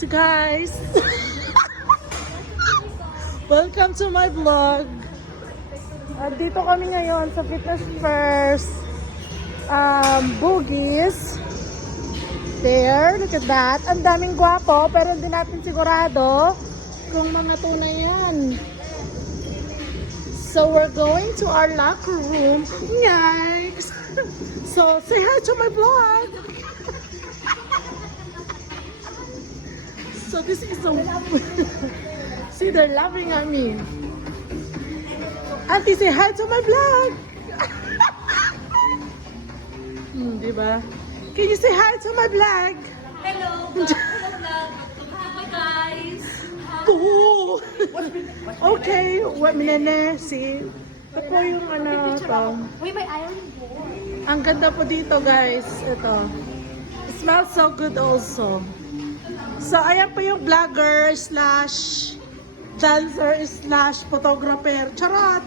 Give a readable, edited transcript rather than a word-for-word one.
Si guys. Welcome to my vlog. Dito kami ngayon sa Fitness First Boogies. There, look at that. Ang daming gwapo, pero hindi natin sigurado kung mga tunay yan. So we're going to our locker room. Yikes! So say hi to my vlog. So this is the see, they're laughing at me. Auntie, say hi to my vlog. Diba? Can you say hi to my vlog? Hello, vlog. Hi guys. Oh. Okay, what minene, see? Ito po yung ano to. Uy, may iron board. Ang ganda po dito, guys. Ito. It smells so good also. So, ayan po yung vlogger slash dancer slash photographer. Charot!